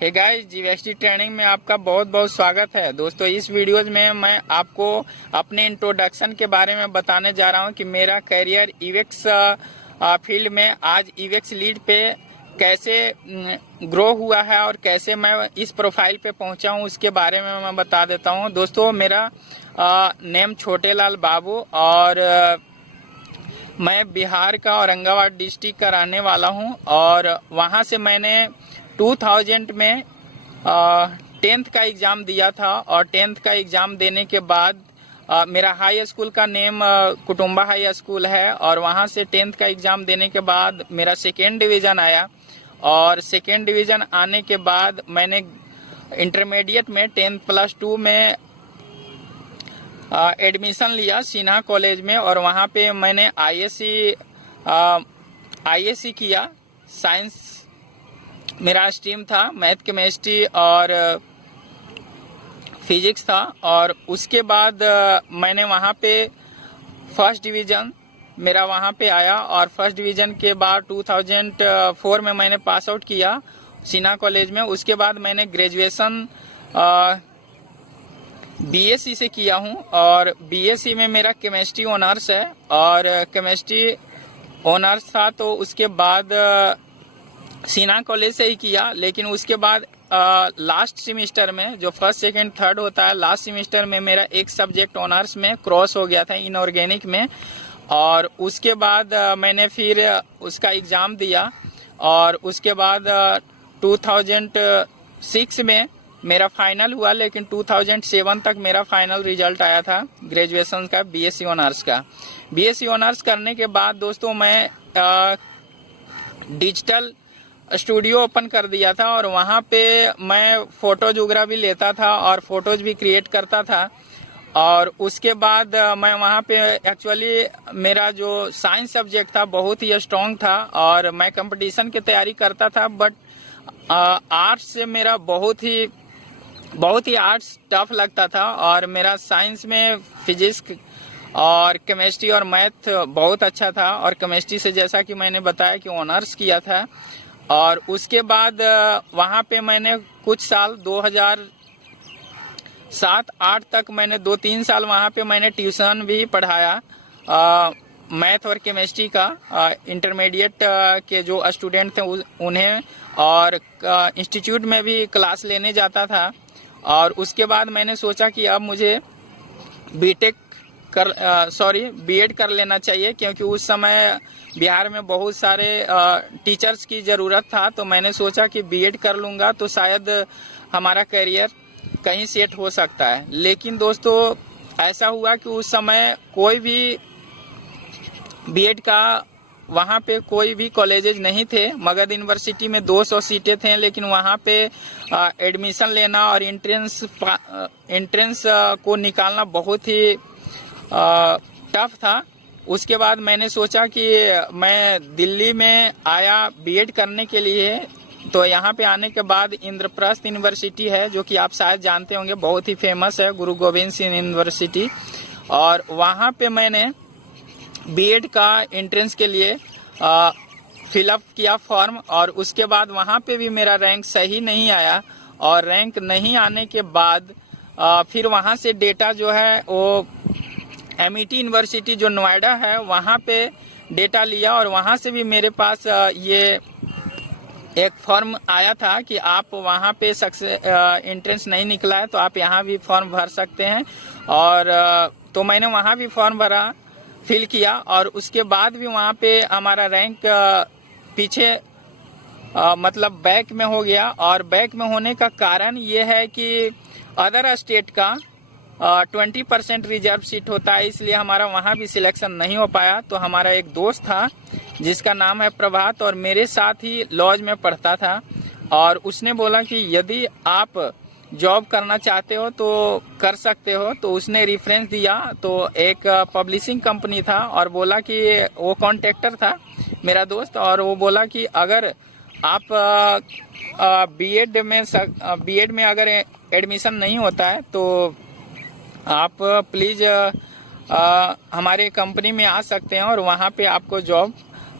Hey guys, जीवीएक्सटी training में आपका बहुत बहुत स्वागत है। दोस्तों, इस वीडियोज में मैं आपको अपने इंट्रोडक्शन के बारे में बताने जा रहा हूं कि मेरा करियर ईवेक्स फील्ड में आज ईवेक्स लीड पे कैसे ग्रो हुआ है और कैसे मैं इस प्रोफाइल पे पहुंचा हूं, उसके बारे में मैं बता देता हूं। दोस्तों, मेरा नेम छोटेलाल बाबू और मैं बिहार का औरंगाबाद डिस्ट्रिक्ट का रहने वाला हूं और वहां से मैंने 2000 में 10th का एग्ज़ाम दिया था और 10th का एग्ज़ाम देने के बाद मेरा हाई स्कूल का नेम कुटुंबा हाई स्कूल है और वहां से 10th का एग्ज़ाम देने के बाद मेरा सेकेंड डिवीज़न आया और सेकेंड डिवीज़न आने के बाद मैंने इंटरमीडिएट में 10+2 में एडमिशन लिया सिन्हा कॉलेज में और वहाँ पे मैंने आईएससी किया। साइंस मेरा स्ट्रीम था, मैथ केमिस्ट्री और फिजिक्स था और उसके बाद मैंने वहाँ पे फर्स्ट डिवीज़न मेरा वहाँ पे आया और फर्स्ट डिवीज़न के बाद 2004 में मैंने पास आउट किया सिन्हा कॉलेज में। उसके बाद मैंने ग्रेजुएशन बीएससी से किया हूँ और बीएससी में मेरा केमिस्ट्री ऑनर्स है और केमिस्ट्री ऑनर्स था तो उसके बाद सिन्हा कॉलेज से ही किया। लेकिन उसके बाद लास्ट सेमेस्टर में जो फर्स्ट सेकंड थर्ड होता है, लास्ट सेमेस्टर में मेरा एक सब्जेक्ट ऑनर्स में क्रॉस हो गया था इनऑर्गेनिक में और उसके बाद मैंने फिर उसका एग्ज़ाम दिया और उसके बाद 2006 में मेरा फाइनल हुआ। लेकिन 2007 तक मेरा फाइनल रिजल्ट आया था ग्रेजुएशन का बीएससी ऑनर्स का। बीएससी ऑनर्स करने के बाद दोस्तों मैं डिजिटल स्टूडियो ओपन कर दिया था और वहाँ पे मैं फोटोज वगैरह भी लेता था और फोटोज भी क्रिएट करता था। और उसके बाद मैं वहाँ पे एक्चुअली मेरा जो साइंस सब्जेक्ट था बहुत ही स्ट्रॉन्ग था और मैं कंपटीशन की तैयारी करता था, बट आर्ट्स से मेरा बहुत ही आर्ट्स टफ लगता था और मेरा साइंस में फिजिक्स और केमिस्ट्री और मैथ बहुत अच्छा था और केमिस्ट्री से जैसा कि मैंने बताया कि ऑनर्स किया था। और उसके बाद वहाँ पे मैंने कुछ साल 2007-8 तक मैंने 2-3 साल वहाँ पे मैंने ट्यूशन भी पढ़ाया मैथ और केमिस्ट्री का इंटरमीडिएट के जो स्टूडेंट थे उन्हें, और इंस्टीट्यूट में भी क्लास लेने जाता था। और उसके बाद मैंने सोचा कि अब मुझे बीएड कर लेना चाहिए क्योंकि उस समय बिहार में बहुत सारे टीचर्स की ज़रूरत था। तो मैंने सोचा कि बीएड कर लूँगा तो शायद हमारा करियर कहीं सेट हो सकता है। लेकिन दोस्तों ऐसा हुआ कि उस समय कोई भी बीएड का वहाँ पे कोई भी कॉलेजेज नहीं थे। मगध यूनिवर्सिटी में 200 सीटें थे लेकिन वहाँ पे एडमिशन लेना और एंट्रेंस को निकालना बहुत ही टफ था। उसके बाद मैंने सोचा कि मैं दिल्ली में आया बीएड करने के लिए। तो यहाँ पे आने के बाद इंद्रप्रस्थ यूनिवर्सिटी है जो कि आप शायद जानते होंगे, बहुत ही फेमस है, गुरु गोविंद सिंह यूनिवर्सिटी। और वहाँ पे मैंने बीएड का एंट्रेंस के लिए फिलअप किया फॉर्म और उसके बाद वहाँ पे भी मेरा रैंक सही नहीं आया और रैंक नहीं आने के बाद फिर वहाँ से डेटा जो है वो एमईटी यूनिवर्सिटी जो नोएडा है वहाँ पे डेटा लिया और वहाँ से भी मेरे पास ये एक फॉर्म आया था कि आप वहाँ पे एंट्रेंस नहीं निकला है तो आप यहाँ भी फॉर्म भर सकते हैं। और तो मैंने वहाँ भी फॉर्म भरा, फिल किया और उसके बाद भी वहाँ पे हमारा रैंक पीछे मतलब बैक में हो गया। और बैक में होने का कारण ये है कि अदर स्टेट का 20% रिजर्व सीट होता है, इसलिए हमारा वहाँ भी सिलेक्शन नहीं हो पाया। तो हमारा एक दोस्त था जिसका नाम है प्रभात और मेरे साथ ही लॉज में पढ़ता था और उसने बोला कि यदि आप जॉब करना चाहते हो तो कर सकते हो। तो उसने रेफरेंस दिया, तो एक पब्लिशिंग कंपनी था और बोला कि वो कॉन्ट्रैक्टर था मेरा दोस्त, और वो बोला कि अगर आप बीएड में अगर एडमिशन नहीं होता है तो आप प्लीज़ हमारे कंपनी में आ सकते हैं और वहाँ पे आपको जॉब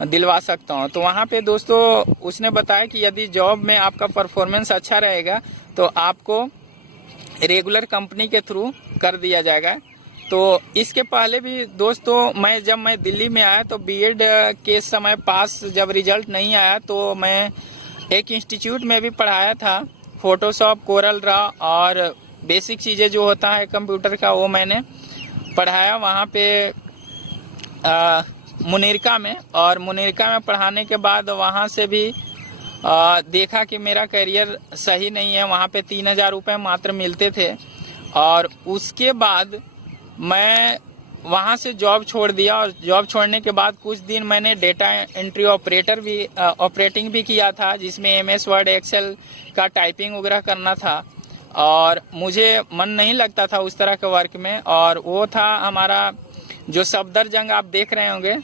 दिलवा सकता हूँ। तो वहाँ पे दोस्तों उसने बताया कि यदि जॉब में आपका परफॉर्मेंस अच्छा रहेगा तो आपको रेगुलर कंपनी के थ्रू कर दिया जाएगा। तो इसके पहले भी दोस्तों जब मैं दिल्ली में आया तो बीएड के समय पास जब रिजल्ट नहीं आया तो मैं एक इंस्टीट्यूट में भी पढ़ाया था, फोटोशॉप, कोरल ड्रा और बेसिक चीज़ें जो होता है कंप्यूटर का वो मैंने पढ़ाया वहाँ पे मुनीरका में। और मुनीरका में पढ़ाने के बाद वहाँ से भी देखा कि मेरा करियर सही नहीं है। वहाँ पे 3,000 रुपये मात्र मिलते थे और उसके बाद मैं वहाँ से जॉब छोड़ दिया। और जॉब छोड़ने के बाद कुछ दिन मैंने डेटा एंट्री ऑपरेटिंग भी किया था, जिसमें एमएस वर्ड, एक्सेल का टाइपिंग वगैरह करना था और मुझे मन नहीं लगता था उस तरह के वर्क में। और वो था हमारा जो सफदरजंग आप देख रहे होंगे,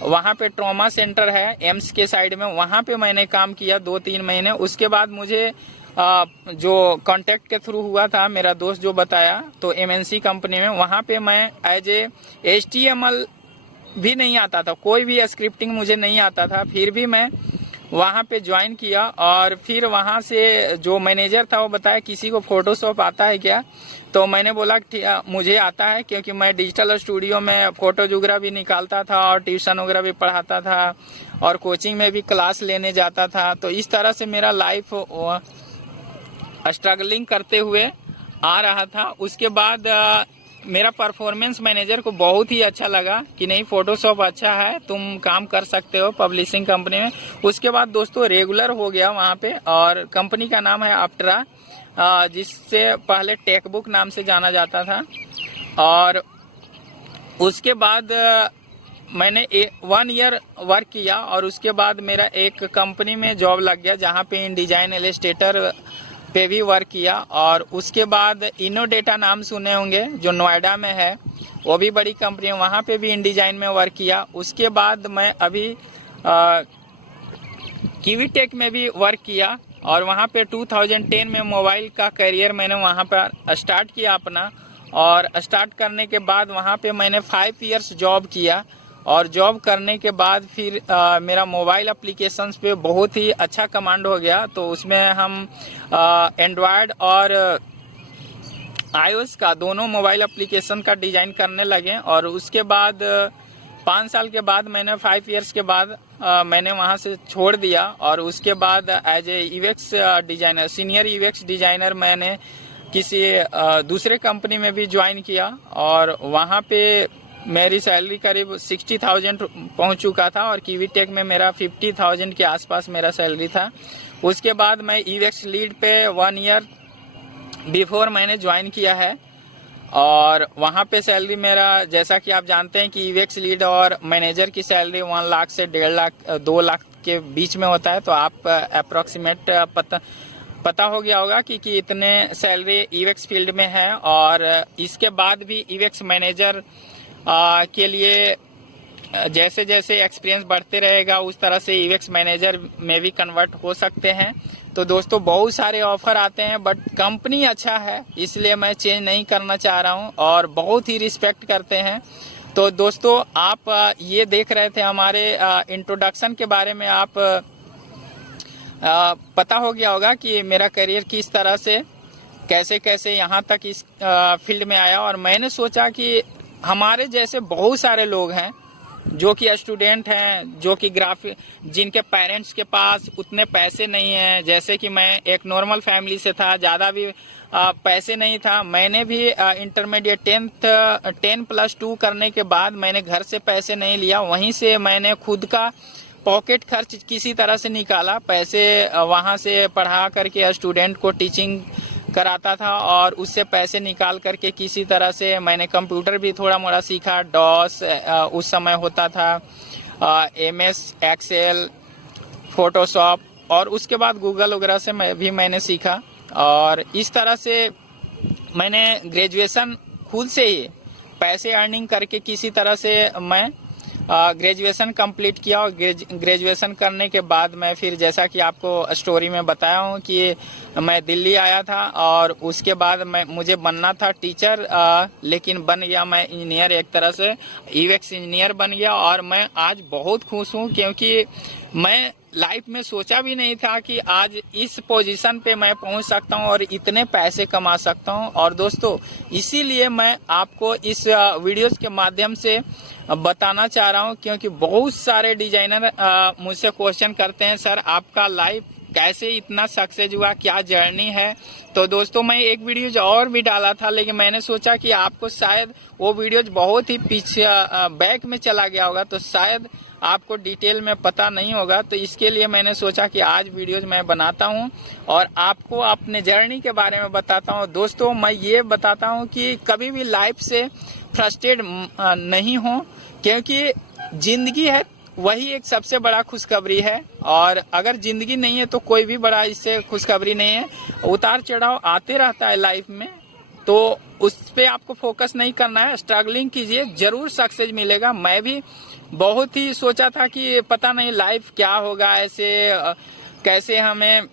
वहाँ पे ट्रॉमा सेंटर है एम्स के साइड में, वहाँ पे मैंने काम किया 2-3 महीने। उसके बाद मुझे जो कांटेक्ट के थ्रू हुआ था, मेरा दोस्त जो बताया, तो एमएनसी कंपनी में वहाँ पे मैं एज ए HTML भी नहीं आता था, कोई भी स्क्रिप्टिंग मुझे नहीं आता था, फिर भी मैं वहाँ पे ज्वाइन किया। और फिर वहाँ से जो मैनेजर था वो बताया किसी को फोटोशॉप आता है क्या, तो मैंने बोला मुझे आता है, क्योंकि मैं डिजिटल स्टूडियो में फोटोज वगैरह भी निकालता था और ट्यूशन वगैरह भी पढ़ाता था और कोचिंग में भी क्लास लेने जाता था। तो इस तरह से मेरा लाइफ स्ट्रगलिंग करते हुए आ रहा था। उसके बाद मेरा परफॉर्मेंस मैनेजर को बहुत ही अच्छा लगा कि नहीं, फोटोशॉप अच्छा है, तुम काम कर सकते हो पब्लिशिंग कंपनी में। उसके बाद दोस्तों रेगुलर हो गया वहाँ पे, और कंपनी का नाम है अप्टरा, जिससे पहले टेकबुक नाम से जाना जाता था। और उसके बाद मैंने 1 ईयर वर्क किया और उसके बाद मेरा एक कंपनी में जॉब लग गया, जहाँ पे इन डिजाइन इलस्ट्रेटर पे भी वर्क किया। और उसके बाद इनोडेटा नाम सुने होंगे, जो नोएडा में है, वो भी बड़ी कंपनी है, वहाँ पे भी इन डिजाइन में वर्क किया। उसके बाद मैं अभी कीवीटेक में भी वर्क किया और वहाँ पे 2010 में मोबाइल का करियर मैंने वहाँ पर स्टार्ट किया अपना। और स्टार्ट करने के बाद वहाँ पे मैंने 5 इयर्स जॉब किया और जॉब करने के बाद फिर मेरा मोबाइल एप्लीकेशंस पे बहुत ही अच्छा कमांड हो गया। तो उसमें हम एंड्रॉयड और iOS का दोनों मोबाइल एप्लीकेशन का डिजाइन करने लगे। और उसके बाद 5 साल के बाद मैंने 5 इयर्स के बाद मैंने वहाँ से छोड़ दिया और उसके बाद as a UX designer, senior UX designer मैंने किसी दूसरे कंपनी में भी ज्वाइन किया और वहाँ पे मेरी सैलरी करीब 60,000 पहुंच चुका था और कीवीटेक में मेरा 50,000 के आसपास मेरा सैलरी था। उसके बाद मैं यूएक्स लीड पे 1 ईयर बिफोर मैंने ज्वाइन किया है और वहाँ पे सैलरी मेरा, जैसा कि आप जानते हैं कि यूएक्स लीड और मैनेजर की सैलरी 1 लाख से 1.5 लाख 2 लाख के बीच में होता है। तो आप अप्रोक्सीमेट पता हो गया होगा कि इतने सैलरी यूएक्स फील्ड में है। और इसके बाद भी यूएक्स मैनेजर के लिए जैसे जैसे एक्सपीरियंस बढ़ते रहेगा उस तरह से यूएक्स मैनेजर में भी कन्वर्ट हो सकते हैं। तो दोस्तों बहुत सारे ऑफर आते हैं, बट कंपनी अच्छा है इसलिए मैं चेंज नहीं करना चाह रहा हूं और बहुत ही रिस्पेक्ट करते हैं। तो दोस्तों आप ये देख रहे थे हमारे इंट्रोडक्शन के बारे में, आप पता हो गया होगा कि मेरा करियर किस तरह से कैसे कैसे यहाँ तक इस फील्ड में आया। और मैंने सोचा कि हमारे जैसे बहुत सारे लोग हैं जो कि स्टूडेंट हैं, जो कि जिनके पेरेंट्स के पास उतने पैसे नहीं हैं। जैसे कि मैं एक नॉर्मल फैमिली से था, ज़्यादा भी पैसे नहीं था। मैंने भी इंटरमीडिएट 10+2 करने के बाद मैंने घर से पैसे नहीं लिया, वहीं से मैंने खुद का पॉकेट खर्च किसी तरह से निकाला, पैसे वहाँ से पढ़ा करके स्टूडेंट को टीचिंग कराता था और उससे पैसे निकाल करके किसी तरह से मैंने कंप्यूटर भी थोड़ा मोड़ा सीखा। डॉस उस समय होता था, एमएस एक्सेल, फोटोशॉप, और उसके बाद गूगल वगैरह से मैंने सीखा। और इस तरह से मैंने ग्रेजुएशन खुद से ही पैसे अर्निंग करके किसी तरह से मैं ग्रेजुएशन कंप्लीट किया और ग्रेजुएशन करने के बाद मैं फिर जैसा कि आपको स्टोरी में बताया हूँ कि मैं दिल्ली आया था और उसके बाद मुझे बनना था टीचर, लेकिन बन गया मैं इंजीनियर, एक तरह से यूएक्स इंजीनियर बन गया। और मैं आज बहुत खुश हूँ क्योंकि मैं लाइफ में सोचा भी नहीं था कि आज इस पोजीशन पे मैं पहुंच सकता हूं और इतने पैसे कमा सकता हूं। और दोस्तों इसीलिए मैं आपको इस वीडियोस के माध्यम से बताना चाह रहा हूं क्योंकि बहुत सारे डिजाइनर मुझसे क्वेश्चन करते हैं, सर आपका लाइफ कैसे इतना सक्सेस हुआ, क्या जर्नी है। तो दोस्तों मैं एक वीडियो और भी डाला था, लेकिन मैंने सोचा कि आपको शायद वो वीडियो बहुत ही पीछे बैक में चला गया होगा, तो शायद आपको डिटेल में पता नहीं होगा। तो इसके लिए मैंने सोचा कि आज वीडियोज मैं बनाता हूं और आपको अपने जर्नी के बारे में बताता हूं। दोस्तों मैं ये बताता हूं कि कभी भी लाइफ से फ्रस्ट्रेट नहीं हो, क्योंकि जिंदगी है वही एक सबसे बड़ा खुशखबरी है। और अगर जिंदगी नहीं है तो कोई भी बड़ा इससे खुशखबरी नहीं है। उतार चढ़ाव आते रहता है लाइफ में, तो उस पे आपको फोकस नहीं करना है, स्ट्रगलिंग कीजिए, जरूर सक्सेस मिलेगा। मैं भी बहुत ही सोचा था कि पता नहीं लाइफ क्या होगा, ऐसे कैसे हमें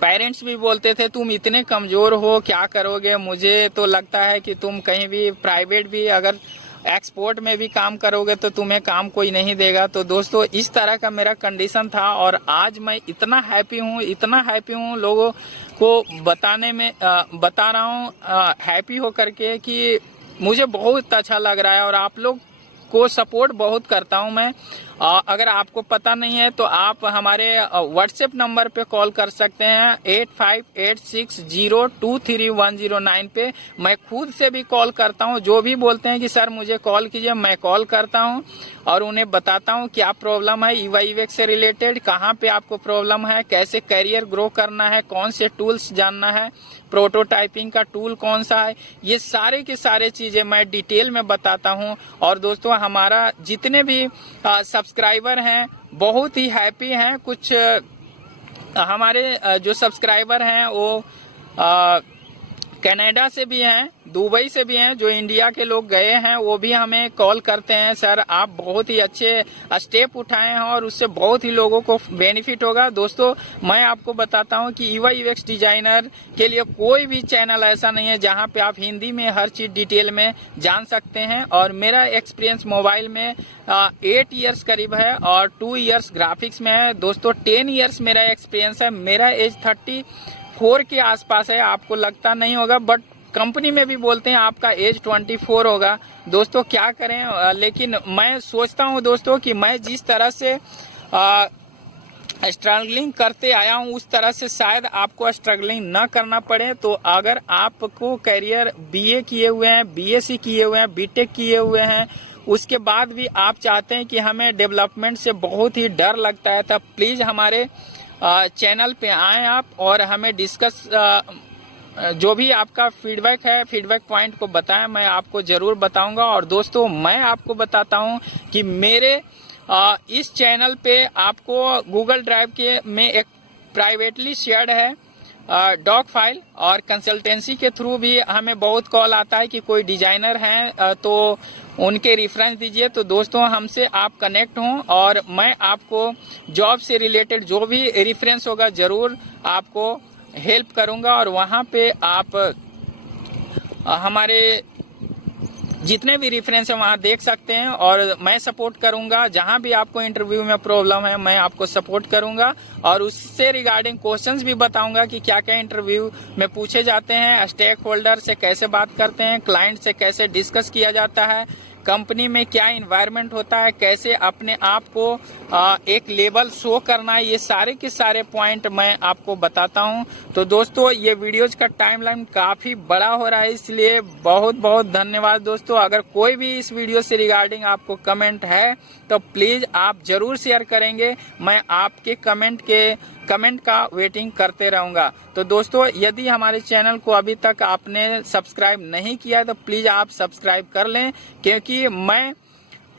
पेरेंट्स भी बोलते थे तुम इतने कमजोर हो, क्या करोगे। मुझे तो लगता है कि तुम कहीं भी प्राइवेट भी अगर एक्सपोर्ट में भी काम करोगे तो तुम्हें काम कोई नहीं देगा। तो दोस्तों इस तरह का मेरा कंडीशन था और आज मैं इतना हैप्पी हूँ लोगों को बताने में बता रहा हूँ हैप्पी हो करके कि मुझे बहुत अच्छा लग रहा है और आप लोग को सपोर्ट बहुत करता हूं मैं। अगर आपको पता नहीं है तो आप हमारे व्हाट्सएप नंबर पे कॉल कर सकते हैं 8586023109 पे। मैं खुद से भी कॉल करता हूं, जो भी बोलते हैं कि सर मुझे कॉल कीजिए, मैं कॉल करता हूं और उन्हें बताता हूं क्या प्रॉब्लम है यूआई यूएक्स से रिलेटेड, कहां पे आपको प्रॉब्लम है, कैसे करियर ग्रो करना है, कौन से टूल्स जानना है, प्रोटोटाइपिंग का टूल कौन सा है, ये सारे के सारे चीजें मैं डिटेल में बताता हूं। और दोस्तों हमारा जितने भी सब्सक्राइबर हैं बहुत ही हैप्पी हैं। कुछ हमारे जो सब्सक्राइबर हैं वो कनाडा से भी हैं, दुबई से भी हैं, जो इंडिया के लोग गए हैं वो भी हमें कॉल करते हैं, सर आप बहुत ही अच्छे स्टेप उठाए हैं और उससे बहुत ही लोगों को बेनिफिट होगा। दोस्तों मैं आपको बताता हूं कि यूआई यूएक्स डिजाइनर के लिए कोई भी चैनल ऐसा नहीं है जहां पे आप हिंदी में हर चीज डिटेल में जान सकते हैं। और मेरा एक्सपीरियंस मोबाइल में 8 इयर्स करीब है और 2 इयर्स ग्राफिक्स में है। दोस्तों 10 इयर्स मेरा एक्सपीरियंस है। मेरा एज 34 के आसपास है, आपको लगता नहीं होगा, बट कंपनी में भी बोलते हैं आपका एज 24 होगा। दोस्तों क्या करें, लेकिन मैं सोचता हूं दोस्तों कि मैं जिस तरह से स्ट्रगलिंग करते आया हूं उस तरह से शायद आपको स्ट्रगलिंग न करना पड़े। तो अगर आपको करियर बीए किए हुए हैं, बीएससी किए हुए हैं, बीटेक किए हुए हैं, उसके बाद भी आप चाहते हैं कि हमें डेवलपमेंट से बहुत ही डर लगता है, तब प्लीज हमारे चैनल पे आएं आप और हमें डिस्कस जो भी आपका फीडबैक है, फीडबैक पॉइंट को बताएं, मैं आपको जरूर बताऊंगा। और दोस्तों मैं आपको बताता हूं कि मेरे इस चैनल पे आपको गूगल ड्राइव के में एक प्राइवेटली शेयर्ड है डॉक फाइल, और कंसल्टेंसी के थ्रू भी हमें बहुत कॉल आता है कि कोई डिजाइनर हैं तो उनके रेफरेंस दीजिए। तो दोस्तों हमसे आप कनेक्ट हों और मैं आपको जॉब से रिलेटेड जो भी रेफरेंस होगा जरूर आपको हेल्प करूंगा। और वहां पे आप हमारे जितने भी रेफरेंस है वहां देख सकते हैं और मैं सपोर्ट करूंगा। जहां भी आपको इंटरव्यू में प्रॉब्लम है मैं आपको सपोर्ट करूंगा और उससे रिगार्डिंग क्वेश्चंस भी बताऊंगा कि क्या क्या इंटरव्यू में पूछे जाते हैं, स्टेक होल्डर से कैसे बात करते हैं, क्लाइंट से कैसे डिस्कस किया जाता है, कंपनी में क्या इन्वायरमेंट होता है, कैसे अपने आप को एक लेवल शो करना है, ये सारे के सारे पॉइंट मैं आपको बताता हूं। तो दोस्तों ये वीडियोज का टाइमलाइन काफी बड़ा हो रहा है, इसलिए बहुत बहुत धन्यवाद दोस्तों। अगर कोई भी इस वीडियो से रिगार्डिंग आपको कमेंट है तो प्लीज आप जरूर शेयर करेंगे, मैं आपके कमेंट का वेटिंग करते रहूंगा। तो दोस्तों यदि हमारे चैनल को अभी तक आपने सब्सक्राइब नहीं किया है तो प्लीज आप सब्सक्राइब कर लें, क्योंकि मैं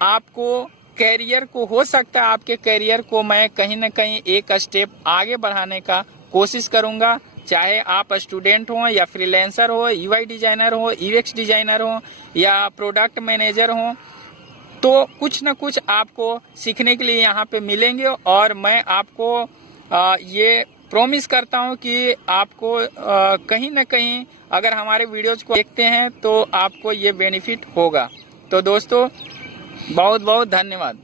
आपको कैरियर को, हो सकता है आपके कैरियर को मैं कहीं ना कहीं एक स्टेप आगे बढ़ाने का कोशिश करूंगा, चाहे आप स्टूडेंट हो या फ्रीलांसर हो, यूआई डिजाइनर हो, यूएक्स डिजाइनर हो या प्रोडक्ट मैनेजर हो। तो कुछ न कुछ आपको सीखने के लिए यहाँ पे मिलेंगे। और मैं आपको ये प्रॉमिस करता हूँ कि आपको कहीं न कहीं अगर हमारे वीडियोज को देखते हैं तो आपको ये बेनिफिट होगा। तो दोस्तों बहुत बहुत धन्यवाद।